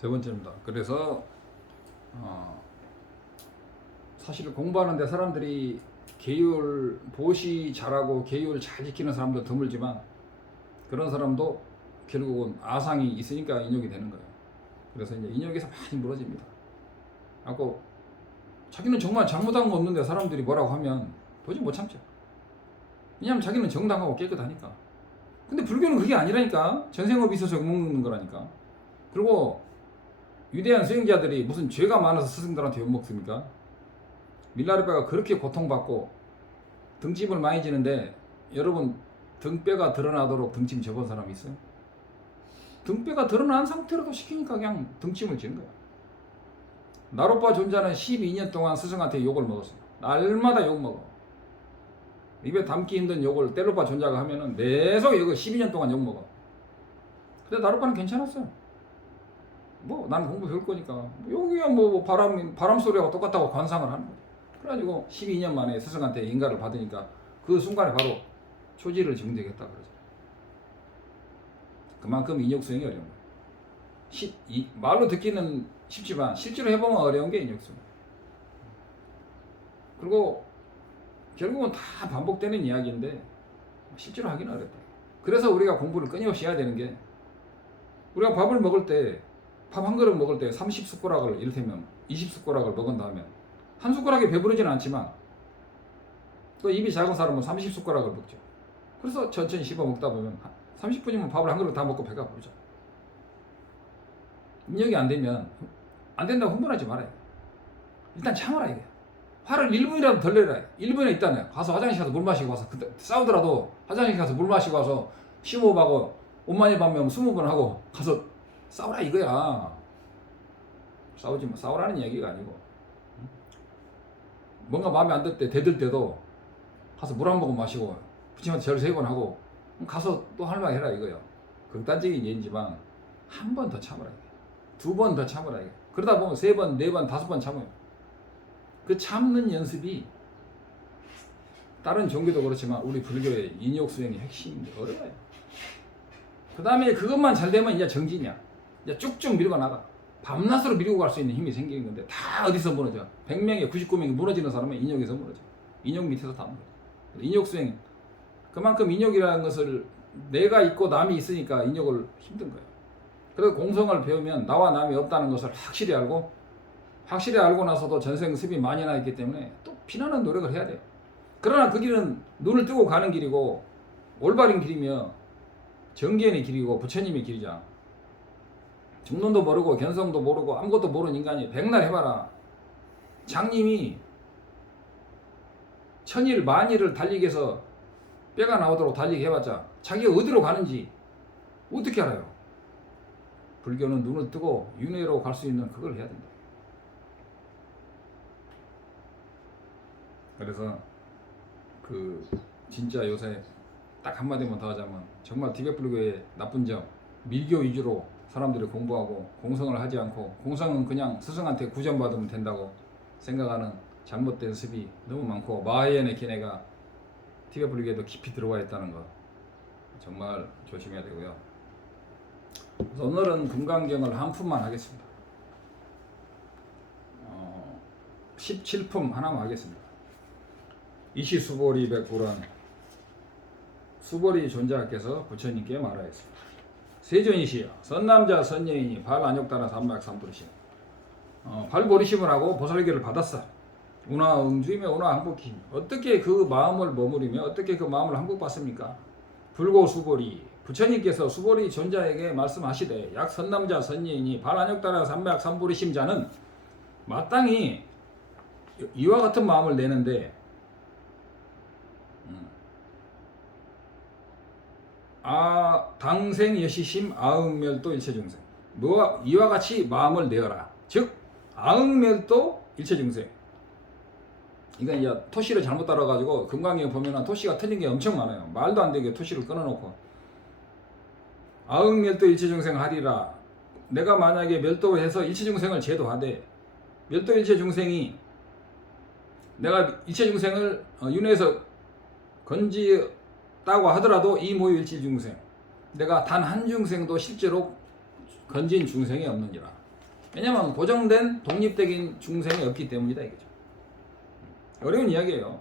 세 번째입니다. 그래서 사실 공부하는데 사람들이 계율 보시 잘하고 계율 잘 지키는 사람도 드물지만 그런 사람도 결국은 아상이 있으니까 인욕이 되는 거예요. 그래서 이제 인욕에서 많이 무너집니다. 하고 자기는 정말 잘못한 거 없는데 사람들이 뭐라고 하면 도저히 못 참죠. 왜냐하면 자기는 정당하고 깨끗하니까. 근데 불교는 그게 아니라니까. 전생업이 있어서 욕먹는 거라니까. 그리고 위대한 수행자들이 무슨 죄가 많아서 스승들한테 욕먹습니까? 밀라르베가 그렇게 고통받고 등짐을 많이 지는데 여러분 등뼈가 드러나도록 등짐 접은 사람이 있어요? 등뼈가 드러난 상태로도 시키니까 그냥 등짐을 지는 거야. 나로바 존자는 12년 동안 스승한테 욕을 먹었어요. 날마다 욕 먹어. 입에 담기 힘든 욕을 텔로파 존자가 하면은 계속 이거 12년 동안 욕 먹어. 근데 나로바는 괜찮았어요. 뭐 나는 공부 배울 거니까 여기야 뭐 바람 소리하고 똑같다고 관상을 하는 거야. 그래가지고 12년 만에 스승한테 인가를 받으니까 그 순간에 바로 초지를 증득했다 그러죠. 그만큼 인욕 수행이 어려운 거예요. 말로 듣기는 쉽지만 실제로 해보면 어려운 게 인욕 수행. 그리고 결국은 다 반복되는 이야기인데 실제로 하기는 어렵다. 그래서 우리가 공부를 끊임없이 해야 되는 게 우리가 밥을 먹을 때 밥 한 그릇 먹을 때 30숟가락을 이를테면 20숟가락을 먹은 다음에 한 숟가락에 배부르지는 않지만 또 입이 작은 사람은 30숟가락을 먹죠. 그래서 천천히 씹어 먹다 보면 30분이면 밥을 한 그릇 다 먹고 배가 부르죠. 입력이 안 된다고 흥분하지 말아요. 일단 참아라 이게. 화를 1분이라도 덜 내라. 1분에 있다네. 가서 화장실 가서 물 마시고 와서 그때 싸우더라도 화장실 가서 물 마시고 와서 심호흡하고 옷만 입으면 20번 하고 가서 싸우라 이거야. 싸우지 마. 싸우라는 얘기가 아니고 뭔가 마음에 안 들 때 대들 때도 가서 물 한 모금 마시고 부처님한테 절 3번 하고 가서 또 할 말 해라 이거야. 극단적인 예이지만 한 번 더 참으라 이게. 2번 더 참으라 이게. 그러다 보면 3번, 4번, 5번 참아요. 그 참는 연습이 다른 종교도 그렇지만 우리 불교의 인욕 수행의 핵심인데 어려워요. 그 다음에 그것만 잘 되면 이제 정진이야. 이제 쭉쭉 밀고 나가. 밤낮으로 밀고 갈 수 있는 힘이 생기는 건데 다 어디서 무너져? 100명에 99명이 무너지는 사람은 인욕에서 무너져. 인욕 밑에서 다 무너져. 인욕 수행 그만큼 인욕이라는 것을 내가 있고 남이 있으니까 인욕을 힘든 거예요. 그래서 공성을 배우면 나와 남이 없다는 것을 확실히 알고 나서도 전생 습이 많이 나 있기 때문에 또 피나는 노력을 해야 돼요. 그러나 그 길은 눈을 뜨고 가는 길이고 올바른 길이며 정견의 길이고 부처님의 길이잖아. 중론도 모르고 견성도 모르고 아무것도 모르는 인간이 백날 해봐라. 장님이 천일 만일을 달리기 해서 뼈가 나오도록 달리기 해봤자 자기가 어디로 가는지 어떻게 알아요? 불교는 눈을 뜨고 윤회로 갈 수 있는 그걸 해야 된다. 그래서 그 진짜 요새 딱 한마디만 더 하자면 정말 티베트 불교의 나쁜 점 밀교 위주로 사람들이 공부하고 공성을 하지 않고 공성은 그냥 스승한테 구전받으면 된다고 생각하는 잘못된 습이 너무 많고 마하이안의 견해가 티베트 불교에도 깊이 들어와 있다는 거 정말 조심해야 되고요. 그래서 오늘은 금강경을 한 품만 하겠습니다. 17품 하나만 하겠습니다. 이시수보리 백불안 수보리 존자께서 부처님께 말하였습니다. 세존이시여 선남자 선여인이 발 안욕따라 삼맥삼부르시오. 발 버리심을 하고 보살기를 받았어. 운하 응주이며 운하 항복히 어떻게 그 마음을 머무리며 어떻게 그 마음을 항복받습니까? 불고 수보리 부처님께서 수보리 존자에게 말씀하시되 약 선남자 선여인이 발 안욕따라 삼맥삼부르심 자는 마땅히 이와 같은 마음을 내는데 당생 여시심 아응멸도 일체중생 너와 이와 같이 마음을 내어라. 즉 아응멸도 일체중생. 이건 이제 토시를 잘못 따라가지고 금강경 보면은 토시가 틀린 게 엄청 많아요. 말도 안 되게 토시를 끊어놓고 아응멸도 일체중생 하리라. 내가 만약에 멸도해서 일체중생을 제도하되 멸도 일체중생이 내가 일체중생을 윤회에서 건지다고 하더라도 이 모유 일체중생 내가 단 한 중생도 실제로 건진 중생이 없느니라. 왜냐면 고정된 독립적인 중생이 없기 때문이다 이거죠. 어려운 이야기예요.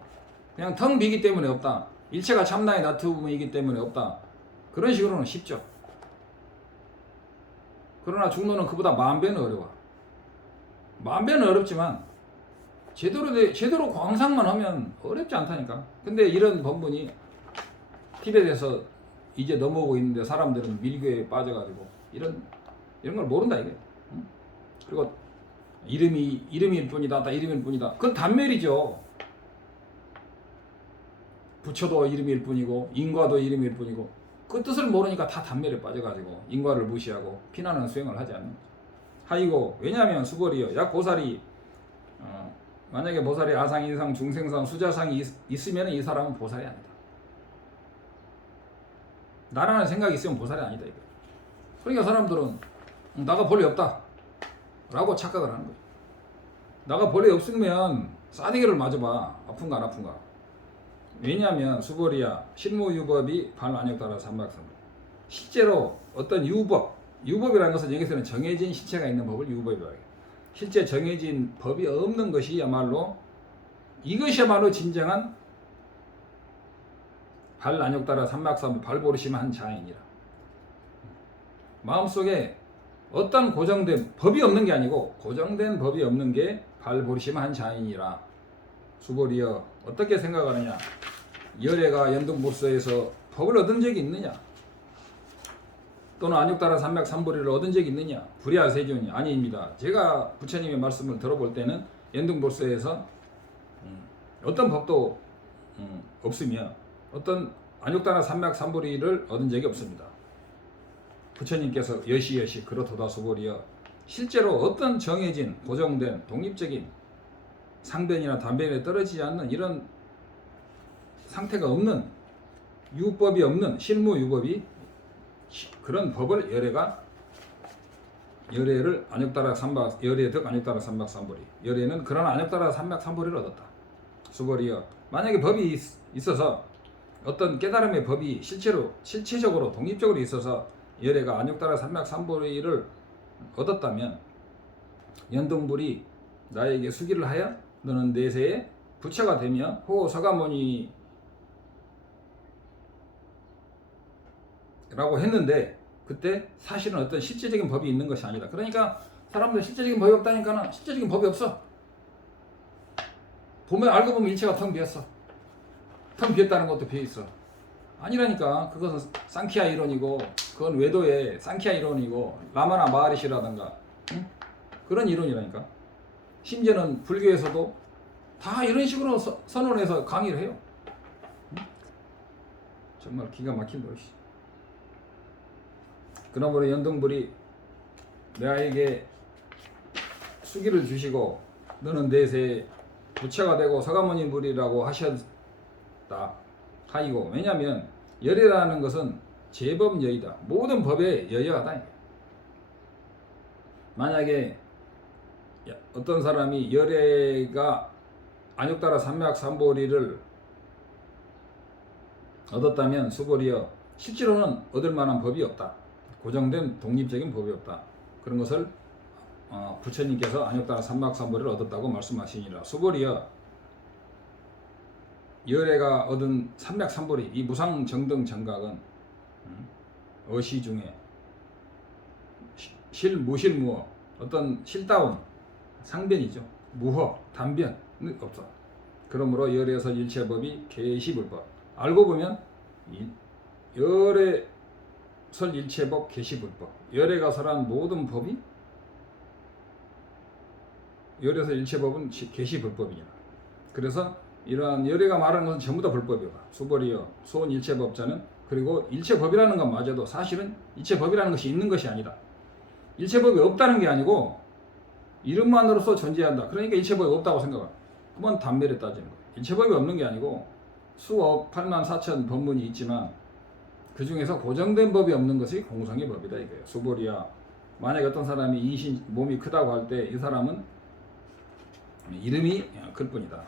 그냥 텅 비기 때문에 없다. 일체가 참나의 나트움이기 때문에 없다. 그런 식으로는 쉽죠. 그러나 중론은 그보다 만 배는 어려워. 만 배는 어렵지만 제대로 광상만 하면 어렵지 않다니까. 근데 이런 본문이 티벳에서 이제 넘어오고 있는데 사람들은 밀교에 빠져가지고 이런 걸 모른다 이게. 그리고 이름일 뿐이다, 다 이름일 뿐이다. 그건 단멸이죠. 부처도 이름일 뿐이고 인과도 이름일 뿐이고 그 뜻을 모르니까 다 단멸에 빠져가지고 인과를 무시하고 피나는 수행을 하지 않는 거죠. 하이고 왜냐하면 수벌이요. 약 보살이 만약에 보살이 아상, 인상, 중생상, 수자상이 있으면 이 사람은 보살이 아니다. 나라는 생각이 있으면 보살이 아니다 이거. 그러니까 사람들은 나가 본래 없다 라고 착각을 하는 거죠. 나가 본래 없으면 싸대기를 맞아봐. 아픈가 안 아픈가. 왜냐하면 수보리야 실무유법이 반안욕 따라 삼박삼. 실제로 어떤 유법이라는 것은 여기서는 정해진 실체가 있는 법을 유법이라고 해요. 실제 정해진 법이 없는 것이야말로 이것이야말로 진정한 발안욕 따라 삼박삼 발보르심한 자인이라. 마음속에 어떤 고정된 법이 없는 게 아니고 고정된 법이 없는 게 발보르심한 자인이라. 수보리여 어떻게 생각하느냐. 열애가 연등불서에서 법을 얻은 적이 있느냐. 또는 안욕 따라 삼맥삼보리를 얻은 적이 있느냐. 불야 세존이 아니입니다. 제가 부처님의 말씀을 들어볼 때는 연등불서에서 어떤 법도 없으며 어떤 안욕 따라 삼맥삼보리를 얻은 적이 없습니다. 부처님께서 여시 그렇도다 수보리여 실제로 어떤 정해진 고정된 독립적인 상변이나 단변에 떨어지지 않는 이런 상태가 없는 유법이 없는 실무유법이 그런 법을 열애를 안욕따라 삼박 열애득 안욕따라 삼박삼보리 열애는 그런 안욕따라 삼박삼보리를 얻었다. 수보리여 만약에 법이 있어서 어떤 깨달음의 법이 실체적으로 독립적으로 있어서 열애가 안욕따라 삼박삼보리를 얻었다면 연등불이 나에게 수기를 하여 너는 내세에 부처가 되며 호 서가모니 라고 했는데 그때 사실은 어떤 실제적인 법이 있는 것이 아니다. 그러니까 사람들 실제적인 법이 없다니까는 실제적인 법이 없어. 알고 보면 일체가 텅 비었어. 텅 비었다는 것도 비어있어. 아니라니까. 그것은 상키아 이론이고 그건 외도의 상키아 이론이고 라마나 마하리시라든가 그런 이론이라니까. 심지어는 불교에서도 다 이런 식으로 선언해서 강의를 해요. 정말 기가 막힌 것이. 그러므로 연등불이 내에게 수기를 주시고 너는 내세에 부처가 되고 서가모니 불이라고 하셨다 하이고. 왜냐하면 열애라는 것은 제법여의다. 모든 법의 여여하다. 만약에 어떤 사람이 열애가 안욕따라 삼맥삼보리를 얻었다면 수보리여 실제로는 얻을 만한 법이 없다. 고정된 독립적인 법이 없다. 그런 것을 부처님께서 안욕따라 삼박삼보리를 얻었다고 말씀하시니라. 수보리여 열애가 얻은 삼맥삼보리 이 무상정등 정각은 어시 중에 무실무어 어떤 실다운 상변이죠. 무허 단변은 없어. 그러므로 열애설 일체법이 계시불법. 알고 보면 열애설 일체법 계시불법. 열애가 설한 모든 법이 열애설 일체법은 계시불법이냐. 그래서 이러한 열애가 말하는 것은 전부 다 불법이다. 수보리여 소원 일체법자는 그리고 일체법이라는 것마저도 사실은 일체법이라는 것이 있는 것이 아니다. 일체법이 없다는 게 아니고 이름만으로서 존재한다. 그러니까 일체법이 없다고 생각합니다. 그건 단멸에 따지는 거예요. 일체법이 없는 게 아니고 수억 8만 4천 법문이 있지만 그 중에서 고정된 법이 없는 것이 공성의 법이다 이거예요. 수보리야 만약에 어떤 사람이 몸이 크다고 할 때 이 사람은 이름이 클 뿐이다.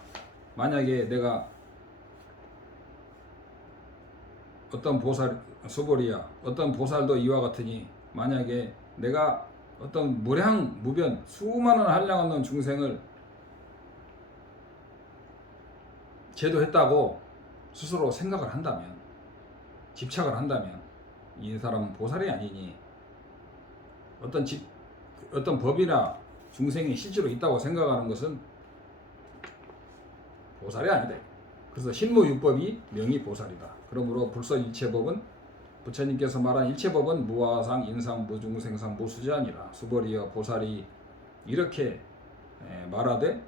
만약에 내가 어떤 보살 수보리야 어떤 보살도 이와 같으니 만약에 내가 어떤 무량 무변 수많은 한량 없는 중생을 제도했다고 스스로 생각을 한다면, 집착을 한다면 이 사람은 보살이 아니니 어떤 법이나 중생이 실제로 있다고 생각하는 것은 보살이 아니다. 그래서 신무유법이 명의 보살이다. 그러므로 불설일체법은 부처님께서 말한 일체법은 무아상, 인상, 무중생상, 무수자니라. 수벌이여 보살이 이렇게 말하되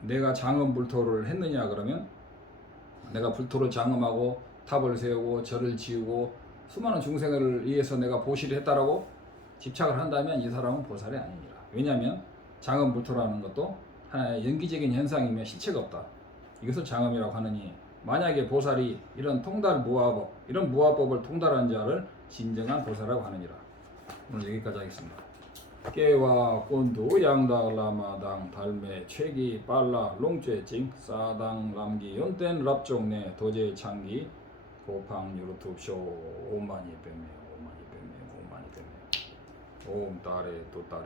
내가 장엄불토를 했느냐 그러면, 내가 불토를 장엄하고 탑을 세우고 절을 지우고 수많은 중생을 위해서 내가 보시를 했다라고 집착을 한다면 이 사람은 보살이 아니니라. 왜냐하면 장엄불토라는 것도 하나의 연기적인 현상이며 실체가 없다. 이것을 장엄이라고 하느니, 만약에 보살이 이런 통달 무아법, 이런 무아법을 통달한 자를 진정한 보살이라고 하느니라. 오늘 여기까지 하겠습니다. 깨와 꼰두 양다 라마당 달매 최기 빨라 롱죄징 사당 람기 연땐 랍종내 도제 창기 고팡 유로톱쇼 오마니 뱀매 오마니 뱀매 오마니 뱀매 옴 따레 또 따레